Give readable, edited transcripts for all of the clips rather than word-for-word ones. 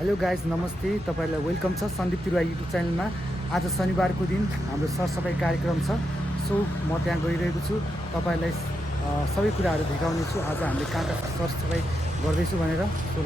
Hello guys नमस्ते, तपाईँलाई welcome छ सन्दीप तिरुवा युट्युब च्यानलमा। आज शनिबारको दिन हाम्रो सरसफाइ कार्यक्रम छ। सो म त्यहाँ गइरहेको छु, तपाईँलाई सबै कुराहरू देखाउने छु। आज हामीले कहाँ कहाँ सरसफाइ गर्दैछु भनेर। सो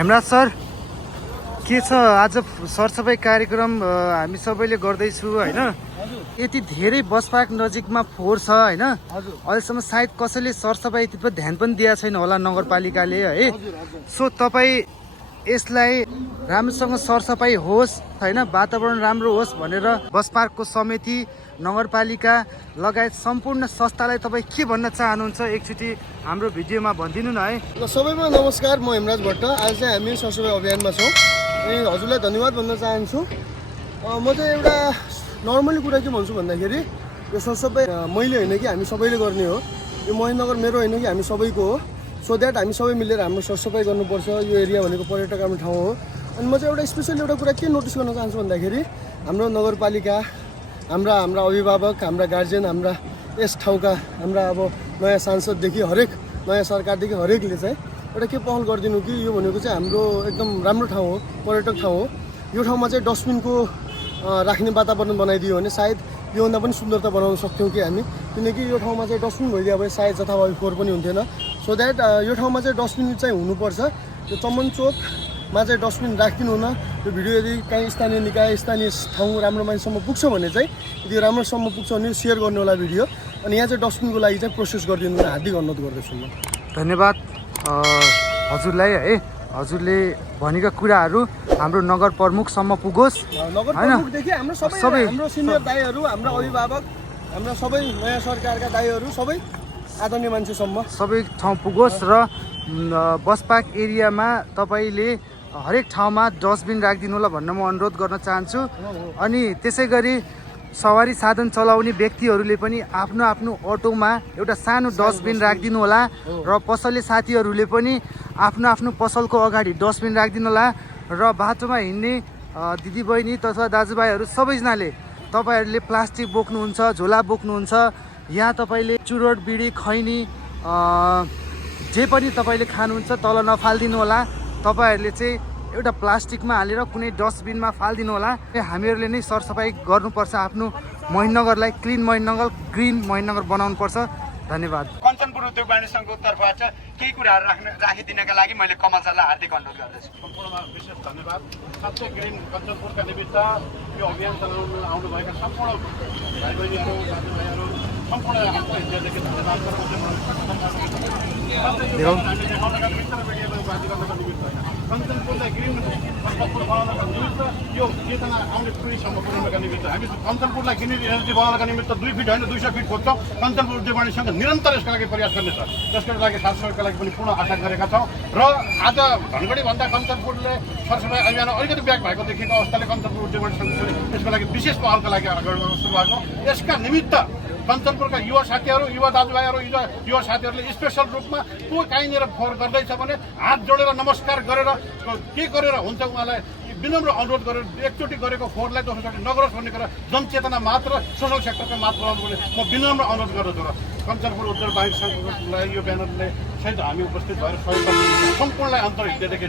हेमराज सर, के छ आज सरसफाइ कार्यक्रम हामी सबैले गर्दैछु होइन। यति धेरै बस पार्क नजिकमा फोहोर छ होइन। अहिलेसम्म सायद कसैले सरसफाइ त्यति ध्यान पनि दिएको छैन होला नगरपालिकाले है। सो तपाईँ यसलाई राम्रोसँग सरसफाइ होस् होइन, वातावरण राम्रो होस् भनेर बस पार्कको समिति, नगरपालिका लगायत सम्पूर्ण संस्थालाई तपाईँ के भन्न चाहनुहुन्छ एकचोटि हाम्रो भिडियोमा भनिदिनु न है। सबैमा नमस्कार, म हेमराज भट्ट। आज चाहिँ हामी सरसफाइ अभियानमा छौँ अनि हजुरलाई धन्यवाद भन्न चाहन्छु। म चाहिँ एउटा नर्मली कुरा के भन्छु भन्दाखेरि यो सरसफाइ मैले होइन कि हामी सबैले गर्ने हो। यो महेन्द्रनगर मेरो होइन कि हामी सबैको हो। सो द्याट हामी सबै मिलेर हाम्रो सरसफाइ गर्नुपर्छ। यो एरिया भनेको पर्यटक आफ्नो ठाउँ हो। अनि म चाहिँ एउटा स्पेसल एउटा कुरा के नोटिस गर्न चाहन्छु भन्दाखेरि हाम्रो नगरपालिका, हाम्रा अभिभावक, हाम्रा गार्जियन, हाम्रा यस ठाउँका हाम्रा अब नयाँ सांसददेखि हरेक नयाँ सरकारदेखि हरेकले चाहिँ एउटा के पहल गरिदिनु कि यो भनेको चाहिँ हाम्रो एकदम राम्रो ठाउँ हो, पर्यटक ठाउँ हो। यो ठाउँमा चाहिँ डस्टबिनको राख्ने वातावरण बनाइदियो भने सायद योभन्दा पनि सुन्दरता बनाउन सक्थ्यौँ कि हामी। किनकि यो ठाउँमा चाहिँ डस्टबिन भइदियो भए सायद जथाभावी फोहोर पनि हुन्थेन। सो द्याट यो ठाउँमा चाहिँ डस्टबिन चाहिँ हुनुपर्छ। यो चमन चोकमा चाहिँ डस्टबिन राखिदिनु हुन। यो भिडियो यदि काहीँ स्थानीय निकाय, स्थानीय ठाउँ राम्रो मान्छेसम्म पुग्छ भने चाहिँ, यदि राम्रोसम्म पुग्छ भने सेयर गर्नु होला भिडियो। अनि यहाँ चाहिँ डस्टबिनको लागि चाहिँ प्रोसेस गरिदिनु भने हार्दिक अनुरोध गर्दैछु म। धन्यवाद हजुरलाई है। हजुरले भनेका कुराहरू हाम्रो नगर प्रमुखसम्म पुगोस्। नगर प्रमुखदेखि हाम्रो सबै हाम्रो सिनियर दाइहरू, हाम्रो अभिभावक, हाम्रो सबै नयाँ सरकारका दाइहरू, सबै आदरणीय मान्छेसम्म सबै ठाउँ पुगोस्। र बस पार्क एरियामा तपाईँले हरेक ठाउँमा डस्टबिन राखिदिनु होला भन्न म अनुरोध गर्न चाहन्छु। अनि त्यसै गरी सवारी साधन चलाउने व्यक्तिहरूले पनि आफ्नो आफ्नो अटोमा एउटा सानो डस्टबिन राखिदिनु होला। र पसले साथीहरूले पनि आफ्नो आफ्नो पसलको अगाडि डस्टबिन राखिदिनु होला। र बाटोमा हिँड्ने दिदीबहिनी तथा दाजुभाइहरू सबैजनाले तपाईँहरूले प्लास्टिक बोक्नुहुन्छ, झोला बोक्नुहुन्छ, यहाँ तपाईँले चुरोट, बिडी, खैनी जे पनि तपाईँले खानुहुन्छ तल नफालिदिनु होला। तपाईँहरूले चाहिँ एउटा प्लास्टिकमा हालेर कुनै डस्टबिनमा फालिदिनु होला। हामीहरूले नै सरसफाइ गर्नुपर्छ। आफ्नो महेन्द्रनगरलाई क्लिन महेन्द्रनगर, ग्रिन महेन्द्रनगर बनाउनुपर्छ। धन्यवाद। कञ्चनपुर उद्योग वाणिज्य सङ्घको तर्फबाट केही कुराहरू राखिदिनका लागि मैले कमल सरलाई हार्दिक अनुरोध गर्दछु। सम्पूर्णमा विशेष धन्यवाद। साथै ग्रिन कञ्चनपुरका निमित्त यो अभियान चलाउन आउनुभएका सम्पूर्ण भाइ बहिनीहरू, दाजुभाइहरू सम्पूर्ण आफ्नो हिस्सादेखि धन्यवाद कञ्चनपुरलाई ग्रिन कम्पसपुर बनाउनका निमित्त यो चेतना आउने पिँढीसम्म पुर्याउनका निमित्त हामी कञ्चनपुरलाई ग्रिन एनर्जी बनाउनका निमित्त 2 फिट होइन 200 फिट खोज्छौँ। कञ्चनपुर उद्योगवाणीसँग निरन्तर यसका लागि प्रयास गर्नेछ। त्यसको लागि साथ सहयोगका लागि पनि पूर्ण आशा गरेका छौँ र आज धनगढी भन्दा कञ्चनपुरले सरसफाइ अभियान अलिकति ब्याक भएको देखेको अवस्थाले कञ्चनपुर उद्योगवाणीसँग पनि यसको लागि विशेष पहलका लागि अगाडि बढ्न सुरु भएको। यसका निमित्त कञ्चनपुरका युवा साथीहरू युवा दाजुभाइहरू युवा साथीहरूले स्पेसल रूपमा को कहीँनिर फोहोर गर्दैछ भने हात जोडेर नमस्कार गरेर के गरेर हुन्छ उहाँलाई विनम्र अनुरोध गरेर एकचोटि गरेको फोहोरलाई दोस्रोचोटि नगरोस् भन्ने कुरा जनचेतना मात्र सोसल सेक्टरका मात्र भने म विनम्र अनुरोध गर्दछु र कञ्चनपुर उद्योग वाणिज्य सङ्घलाई यो ब्यानरले सहित हामी उपस्थित भएर सहयोग गर्नु सम्पूर्णलाई अन्तर्हृदयदेखि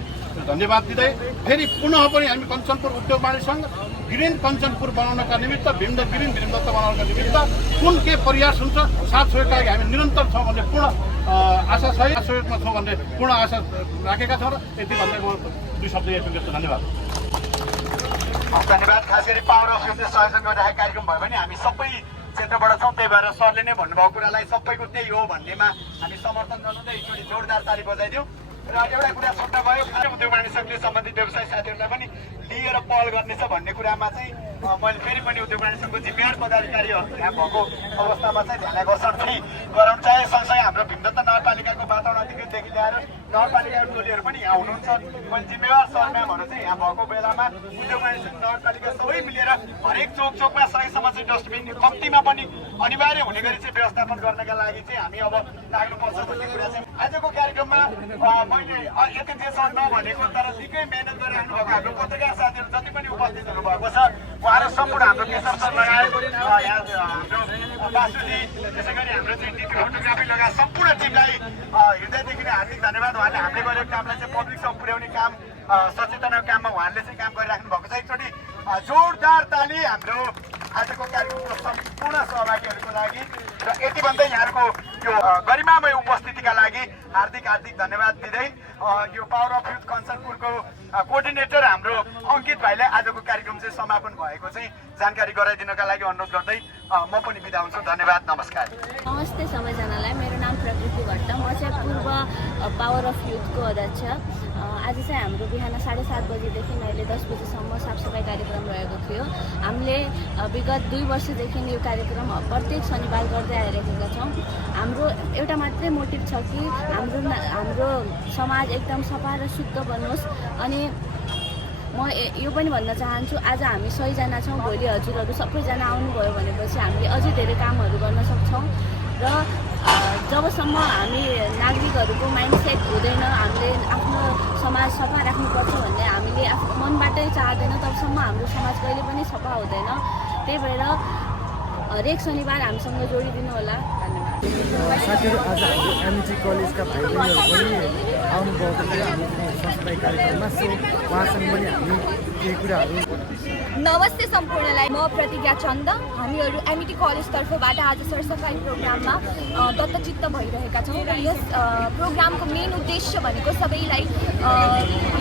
धन्यवाद दिँदै फेरि पुनः पनि हामी कञ्चनपुर उद्योग वाणिज्य सङ्घ ग्रिन कञ्चनपुर बनाउनका निमित्त ग्रिन भीमदत्त बनाउनका निमित्त कुन के प्रयास हुन्छ साथ सहयोगका लागि हामी निरन्तर छौँ भन्ने पूर्ण आशा सहयोगमा छौँ भन्ने पूर्ण आशा राखेका छौँ र यति भन्दै म 2 शब्द यही टुङ्ग्याउँछु। धन्यवाद। धन्यवाद। खास गरी पावर अफ युथले संयोजन गरिरहेको कार्यक्रम भयो भने हामी सबै क्षेत्रबाट छौँ। त्यही भएर सरले नै भन्नुभएको कुरालाई सबैको त्यही हो भन्नेमा हामी समर्थन गर्दै एकचोटि जोरदार ताली बजाइदिउँ। र एउटा कुरा सोध्न भयो उद्योग वाणिज्य सङ्घले सम्बन्धित व्यवसाय साथीहरूलाई पनि लिएर पहल गर्नेछ भन्ने कुरामा चाहिँ मैले फेरि पनि उद्योग वाणिज्य सङ्घको जिम्मेवार पदाधिकारीहरू यहाँ भएको अवस्थामा चाहिँ ध्यान आकर्षण पनि गराउनु चाहे। सँगसँगै हाम्रो भीमदत्त नगरपालिकाको वातावरण अधिकृतदेखि लिएर नगरपालिका टोलीहरू पनि यहाँ हुनुहुन्छ। मैले जिम्मेवार सरम्यामहरू चाहिँ यहाँ भएको बेलामा उद्योग वाणिज्य सङ्घ नगरपालिका सबै मिलेर हरेक चोक चोकमा सकेसम्म चाहिँ डस्टबिन कम्तीमा पनि अनिवार्य हुने गरी चाहिँ व्यवस्थापन गर्नका लागि चाहिँ हामी अब लाग्नुपर्छ भन्ने कुरा चाहिँ आजको कार्यक्रममा मैले यति देशसम्म नभनेको तर निकै मेहनत गरिराख्नु भएको हाम्रो पत्रकार साथीहरू जति पनि उपस्थित हुनुभएको छ उहाँहरू सम्पूर्ण हाम्रो केशव सर लगायत हाम्रो बासुजी त्यसै गरी हाम्रो चाहिँ डिपी फोटोग्राफी लगायत सम्पूर्ण टिमलाई हृदयदेखि नै हार्दिक धन्यवाद। उहाँले हामीले गरेको कामलाई चाहिँ पब्लिकसम्म पुर्याउने काम सचेतनाको काममा उहाँले चाहिँ काम गरिराख्नु भएको छ। एकचोटि जोरदार ताली हाम्रो आजको कार्यक्रमको सम्पूर्ण सहभागीहरूको लागि र यति भन्दै यहाँहरूको यो गरिमामय उपस्थितिका लागि हार्दिक धन्यवाद दिँदै यो पावर अफ युथ कञ्चनपुरको कोअर्डिनेटर हाम्रो अङ्कित भाइले आजको कार्यक्रम चाहिँ समापन भएको चाहिँ जानकारी गराइदिनका लागि अनुरोध गर्दै म पनि बिदा हुन्छु। धन्यवाद। नमस्कार। नमस्ते सबैजनालाई। मेरो नाम प्रकृति भट्ट। म चाहिँ पूर्व पावर अफ युथको अध्यक्ष। आज चाहिँ हाम्रो बिहान 7:30 बजीदेखि अहिले 10 बजीसम्म साफसफाइ कार्यक्रम रहेको थियो। हामीले विगत 2 वर्षदेखि यो कार्यक्रम प्रत्येक शनिबार गर्दै आइरहेका छौँ। हाम्रो एउटा मात्रै मोटिभ छ कि हाम्रो समाज एकदम सफा र शुद्ध बनोस्। अनि म यो पनि भन्न चाहन्छु आज हामी 100 जना छौँ, भोलि हजुरहरू सबैजना आउनुभयो भनेपछि हामीले अझै धेरै कामहरू गर्न सक्छौँ। र जबसम्म हामी नागरिकहरूको माइन्डसेट हुँदैन हामीले आफ्नो समाज सफा राख्नुपर्छ भन्ने हामीले आफ्नो मनबाटै चाहँदैन तबसम्म हाम्रो समाज कहिले पनि सफा हुँदैन। त्यही भएर हरेक शनिबार हामीसँग जोडिदिनु होला। धन्यवाद। साथीहरू आज हाम्रो एमजी कलेजका भाइ बहिनीहरू पनि आउनुभएको थियो हाम्रो सरसफाइ कार्यक्रममा। सो उहाँसँग पनि हामी केही कुराहरू। नमस्ते सम्पूर्णलाई। म प्रतिज्ञा चन्द। हामीहरू एमइटी कलेजतर्फबाट आज सरसफाइ प्रोग्राममा दत्तचित्त भइरहेका छौँ र यस प्रोग्रामको मेन उद्देश्य भनेको सबैलाई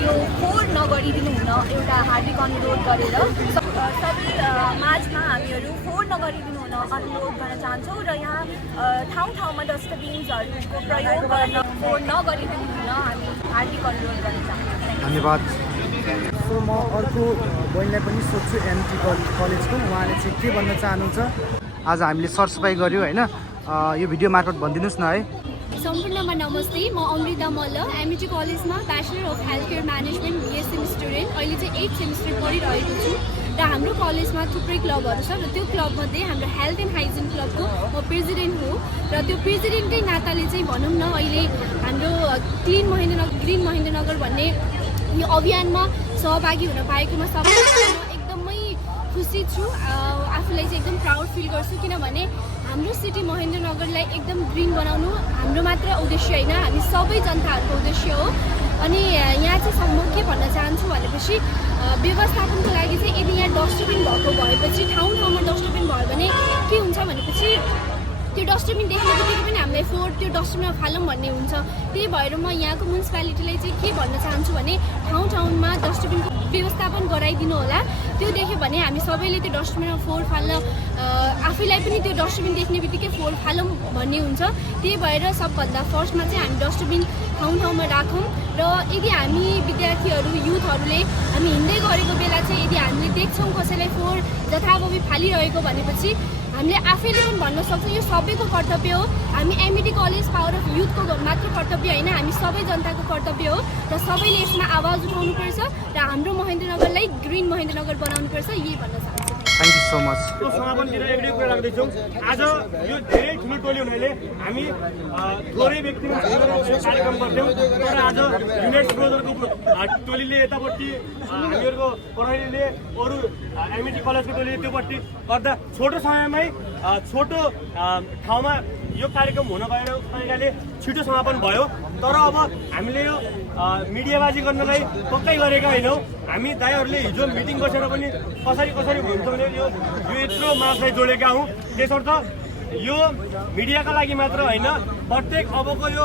यो फोहोर नगरिदिनु हुन एउटा हार्दिक अनुरोध गरेर सबै माझमा हामीहरू फोहोर नगरिदिनु हुन अनुरोध गर्न चाहन्छौँ र यहाँ ठाउँमा डस्टबिन्सहरूको प्रयोग गर्न फोहोर नगरिदिनु हुन हामी हार्दिक अनुरोध गर्न चाहन्छौँ। धन्यवाद। सो म अर्को बहिनीलाई पनि सोध्छु एमटी कलेजको, उहाँले चाहिँ के भन्न चाहनुहुन्छ। आज हामीले सरसफाइ गऱ्यौँ होइन, यो भिडियो मार्फत भनिदिनुहोस् न है। सम्पूर्णमा नमस्ते। म अमृता मल्ल एमइटी कलेजमा bachelor of health care management BSc student अहिले चाहिँ 8th सेमिस्टर पढिरहेको छु र हाम्रो कलेजमा थुप्रै क्लबहरू छ र त्यो क्लबमध्ये हाम्रो हेल्थ एन्ड हाइजिन क्लबको म प्रेसिडेन्ट हो र त्यो प्रेसिडेन्टकै नाताले चाहिँ भनौँ न अहिले हाम्रो ग्रिन महेन्द्रनगर भन्ने यो अभियानमा सहभागी हुन पाएकोमा सबैजना एकदमै खुसी छु। आफूलाई चाहिँ एकदम प्राउड फिल गर्छु किनभने हाम्रो सिटी महेन्द्रनगरलाई एकदम ग्रिन बनाउनु हाम्रो मात्र उद्देश्य होइन, हामी सबै जनताहरूको उद्देश्य हो। अनि यहाँ चाहिँ म के भन्न चाहन्छु भनेपछि व्यवस्थापनको लागि चाहिँ यदि यहाँ डस्टबिन भएको भएपछि ठाउँमा डस्टबिन भयो भने के हुन्छ भनेपछि त्यो डस्टबिन देख्ने बित्तिकै पनि हामीलाई फोहोर त्यो डस्टबिनमा फालौँ भन्ने हुन्छ। त्यही भएर म यहाँको म्युनिसिपालिटीलाई चाहिँ के भन्न चाहन्छु भने ठाउँमा डस्टबिनको व्यवस्थापन गराइदिनु होला। त्यो देख्यो भने हामी सबैले त्यो डस्टबिनमा फोहोर फाल्न आफैलाई पनि त्यो डस्टबिन देख्ने बित्तिकै फोहोर फालौँ भन्ने हुन्छ। त्यही भएर सबभन्दा फर्स्टमा चाहिँ हामी डस्टबिन ठाउँमा राखौँ र यदि हामी विद्यार्थीहरू युथहरूले हामी हिँड्दै गरेको बेला चाहिँ यदि हामीले देख्छौँ कसैलाई फोहोर जथाभावी फालिरहेको भनेपछि हामीले आफैले पनि भन्न सक्छौँ यो सबैको कर्तव्य हो। हामी एमइटी कलेज पावर अफ युथको मात्र कर्तव्य होइन, हामी सबै जनताको कर्तव्य हो र सबैले यसमा आवाज उठाउनुपर्छ र हाम्रो महेन्द्रनगरलाई ग्रिन महेन्द्रनगर बनाउनुपर्छ, यही भन्न चाहन्छु। Thank you so much. समापनतिर एउटै कुरा राख्दैछौँ। आज यो धेरै ठुलो टोली हुनाले हामी थोरै व्यक्तिमा कार्यक्रम गर्थ्यौँ, तर आज युनाइटेड ब्रदरको टोलीले यतापट्टि हामीहरूको प्रहरीले अरू एमइटी कलेजको टोलीले त्योपट्टि गर्दा छोटो समयमै छोटो ठाउँमा यो कार्यक्रम हुन गएर तरिकाले छिटो समापन भयो। तर अब हामीले यो मिडियाबाजी गर्नलाई पक्कै गरेका होइनौँ। हामी दाइहरूले हिजो मिटिङ बसेर पनि कसरी हुन्छ भने यो यत्रो मार्चलाई जोडेका हौँ। त्यसर्थ यो मिडियाका लागि मात्र होइन, अबको यो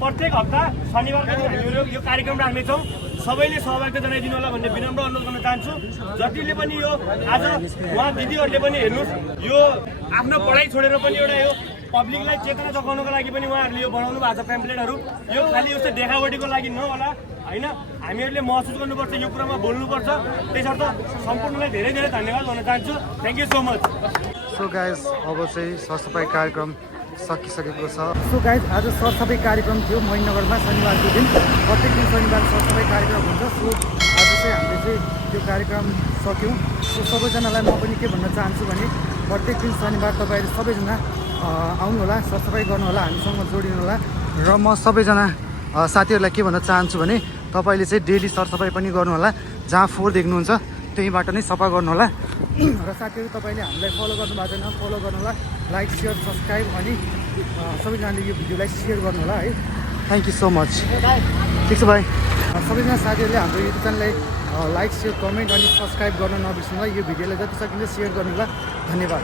प्रत्येक हप्ता शनिबारका दिन हामीहरू यो कार्यक्रम राख्नेछौँ। सबैले सहभागिता जनाइदिनु होला भन्ने विनम्र अनुरोध गर्न चाहन्छु। जतिले पनि यो आज उहाँ दिदीहरूले पनि हेर्नुहोस्, यो आफ्नो पढाइ छोडेर पनि एउटा यो पब्लिकलाई चेतना जगाउनको लागि पनि उहाँहरूले यो बनाउनु भएको छ पेम्पलेटहरू। यो खालि यस्तो देखावटीको लागि नहोला होइन, हामीहरूले महसुस गर्नुपर्छ, यो कुरामा बोल्नुपर्छ। त्यसर्थ सम्पूर्णलाई धेरै धेरै धन्यवाद भन्न चाहन्छु। Thank you so much. So guys अब चाहिँ सरसफाइ कार्यक्रम सकिसकेको छ। सो गाइज आज सरसफाइ कार्यक्रम थियो महेन्द्रनगरमा शनिबारको दिन। प्रत्येक दिन शनिबार सरसफाइ कार्यक्रम हुन्छ। सो आज चाहिँ हामीले चाहिँ त्यो कार्यक्रम सक्यौँ। सो सबैजनालाई म पनि के भन्न चाहन्छु भने प्रत्येक दिन शनिबार तपाईँहरू सबैजना आउनु होला, सरसफाइ गर्नु होला, हामीसँग जोडिनु होला। र म सबैजना साथीहरूलाई के भन्न चाहन्छु भने तपाईँले चाहिँ डेली सरसफाइ पनि गर्नु होला। जहाँ फोहोर देख्नुहुन्छ त्यहीँबाट नै सफा गर्नु होला। र साथीहरू तपाईँले हामीलाई फलो गर्नु भएको छैन, फलो गर्नु होला, लाइक सेयर सब्सक्राइब अनि सबैजनाले यो भिडियोलाई सेयर गर्नु होला है। Thank you so much. ठिक छ भाइ। सबैजना साथीहरूले हाम्रो युट्युब च्यानललाई लाइक सेयर कमेन्ट अनि सब्सक्राइब गर्न नबिर्सनु होला। यो भिडियोलाई जति सकिन्छ सेयर गर्नु होला। धन्यवाद।